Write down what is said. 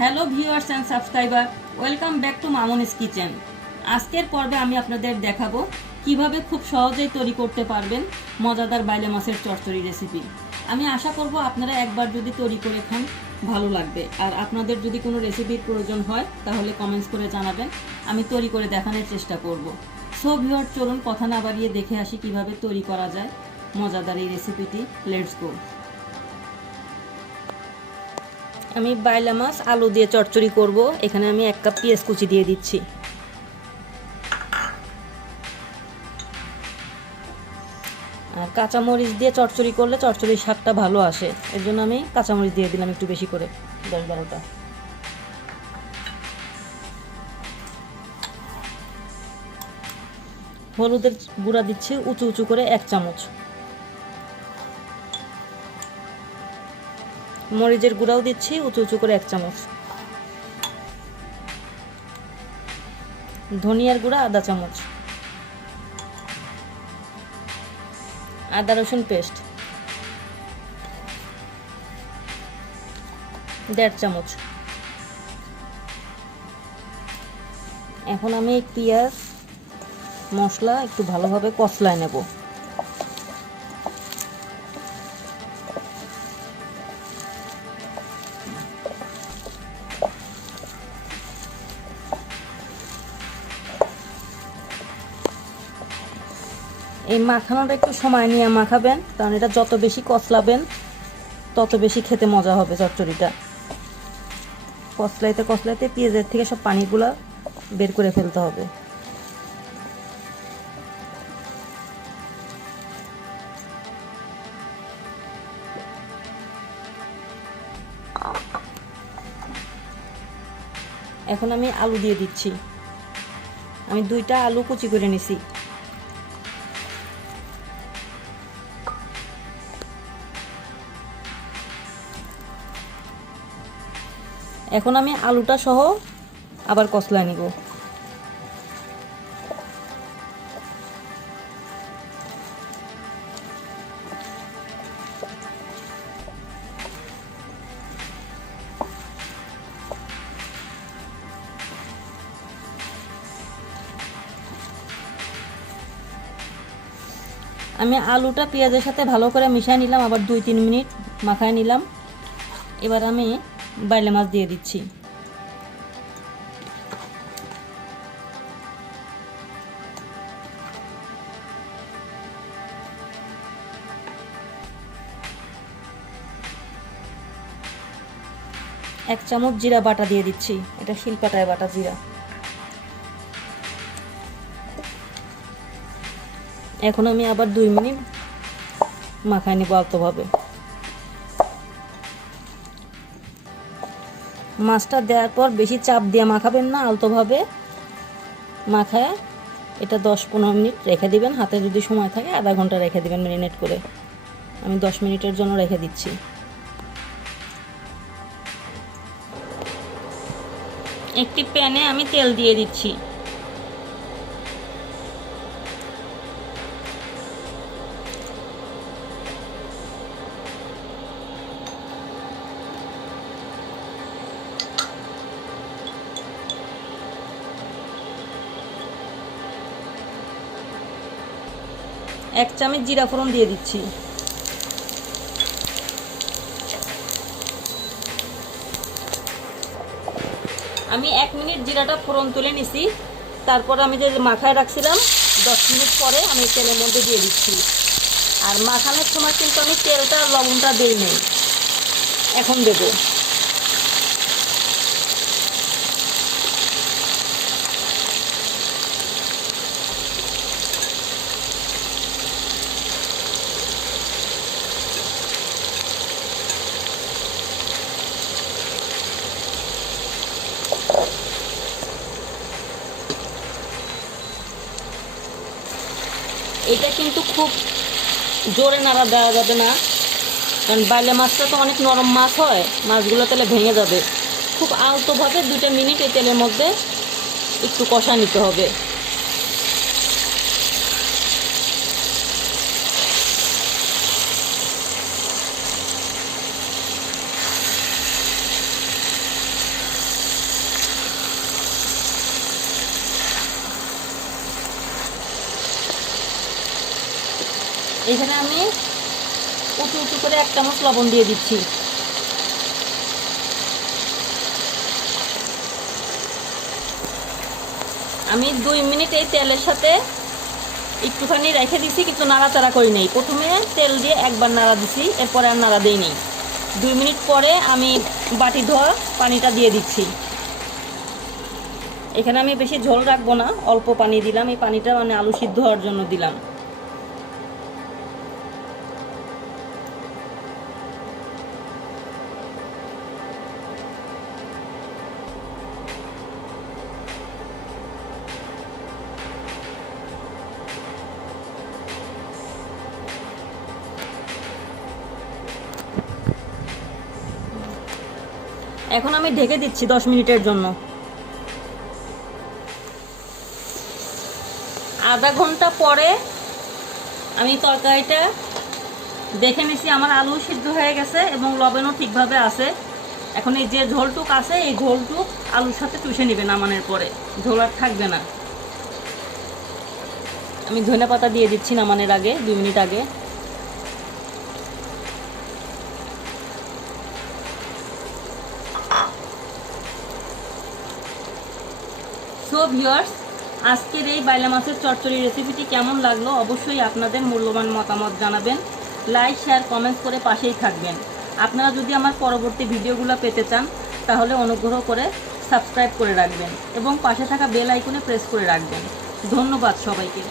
Hello viewers and subscriber, welcome back to Mamoni's kitchen. আজকের পর্বে আমি আপনাদের দেখাবো কিভাবে খুব সহজেই তৈরি করতে পারবেন মজাদার বাইলা মাছের চচ্চড়ি রেসিপি। আমি আশা করব আপনারা একবার যদি তৈরি করে খান ভালো লাগবে। আর আপনাদের যদি কোনো রেসিপির প্রয়োজন হয় তাহলে কমেন্টস করে জানাবেন, আমি তৈরি করে দেখানোর চেষ্টা করব। সো ভিউয়ার, চলুন কথা না বাড়িয়ে দেখে আসি কিভাবে তৈরি করা যায় মজাদার এই রেসিপিটি। Let's go. আমি বাইলা মাছ আলু দিয়ে চচ্চড়ি করব। এখানে আমি 1 কাপ পেঁয়াজ কুচি দিয়ে দিচ্ছি। আর কাঁচামরিচ দিয়ে চচ্চড়ি করলে চচ্চড়ির স্বাদটা ভালো আসে, এর জন্য আমি কাঁচামরিচ দিয়ে দিলাম একটু বেশি করে, 10-12টা। হলুদের গুঁড়া দিচ্ছি উঁচু উঁচু করে 1 চামচ। মরিচের গুঁড়াও দিচ্ছি উঁচু উঁচু করে 1 চামচ। ধনিয়ার গুঁড়া আধা চামচ। আদা রসুন পেস্ট 1.5 চামচ। এখন আমি পেঁয়াজ মশলা একটু ভালোভাবে কষলায় নেব। এই মাখানোটা একটু সময় নিয়ে মাখাবেন, কারণ এটা যত বেশি কষলাবেন তত বেশি খেতে মজা হবে চচ্চড়িটা। কষলাইতে কষলাইতে পেঁয়াজের থেকে সব পানিগুলো বের করে ফেলতে হবে। এখন আমি আলু দিয়ে দিচ্ছি। আমি 2টা আলু কুচি করে নিছি। এখন আমি আলুটা সহ আবার কষলায় নিব। আমি আলুটা পেঁয়াজের সাথে ভালো করে মিশিয়ে নিলাম, আবার 2-3 মিনিট মাখায় নিলাম। এবার আমি বাইলা মাছ দিয়ে দিচ্ছি। এক চামচ জিরা বাটা দিয়ে দিচ্ছি, এটা শিলপাটায় বাটা জিরা। এখন আমি আবার 2 মিনিট মাখায় নিব আলতোভাবে। মাছটা দেওয়ার পর বেশি চাপ দিয়ে মাখাবেন না, আলতোভাবে মাখায় এটা 10-15 মিনিট রেখে দিবেন। হাতে যদি সময় থাকে আধা ঘন্টা রেখে দিবেন ম্যারিনেট করে। আমি 10 মিনিটের জন্য রেখে দিচ্ছি। একটি প্যানে আমি তেল দিয়ে দিচ্ছি। এক চামচ জিরা ফোড়ন দিয়ে দিচ্ছি। আমি 1 মিনিট জিরাটা ফোড়ন তুলে নিছি। তারপর আমি যে মাখায় রাখছিলাম 10 মিনিট পরে আমি তেলের মধ্যে দিয়ে দিচ্ছি। আর মাখানোর সময় কিন্তু আমি তেলটা লবণটা দিই নেই, এখন দেবো। এটা কিন্তু খুব জোরে নাড়া দেওয়া যাবে না, কারণ বাইলা মাছটা তো অনেক নরম মাছ হয়, মাছগুলো তেলে ভেঙে যাবে। খুব আলতোভাবে 2 মিনিট এই তেলের মধ্যে একটু কষা নিতে হবে। এখানে আমি উঁচু উঁচু করে 1 চামচ লবণ দিয়ে দিচ্ছি। আমি 2 মিনিট এই তেলের সাথে একটুখানি রেখে দিছি, কিন্তু নাড়াচাড়া করি নাই। প্রথমে তেল দিয়ে একবার নাড়া দিছি, এরপরে আর নাড়া দিই নেই। 2 মিনিট পরে আমি বাটি ধোয়া পানিটা দিয়ে দিচ্ছি। এখানে আমি বেশি ঝোল রাখবো না, অল্প পানি দিলাম। এই পানিটা মানে আলু সিদ্ধ হওয়ার জন্য দিলাম। এখন আমি ঢেকে দিচ্ছি 10 মিনিটের জন্য। আধা ঘন্টা পরে আমি তরকারিটা দেখে নিছি, আমার আলু সিদ্ধ হয়ে গেছে এবং লবণও ঠিকভাবে আছে। এখন এই যে ঝোলটুক আছে, এই ঝোলটুক আলুর সাথে চুষে নেবে নামানোর পরে, ঝোল আর থাকবে না। আমি ধনেপাতা দিয়ে দিচ্ছি নামানোর আগে, 2 মিনিট আগে। সো ভিউয়ার্স, আজকের এই বাইলা মাছের চচ্চড়ি রেসিপিটি কেমন লাগলো অবশ্যই আপনাদের মূল্যবান মতামত জানাবেন। লাইক, শেয়ার, কমেন্টস করে পাশেই থাকবেন। আপনারা যদি আমার পরবর্তী ভিডিওগুলো পেতে চান তাহলে অনুগ্রহ করে সাবস্ক্রাইব করে রাখবেন এবং পাশে থাকা বেল আইকনে প্রেস করে রাখবেন। ধন্যবাদ সবাইকে।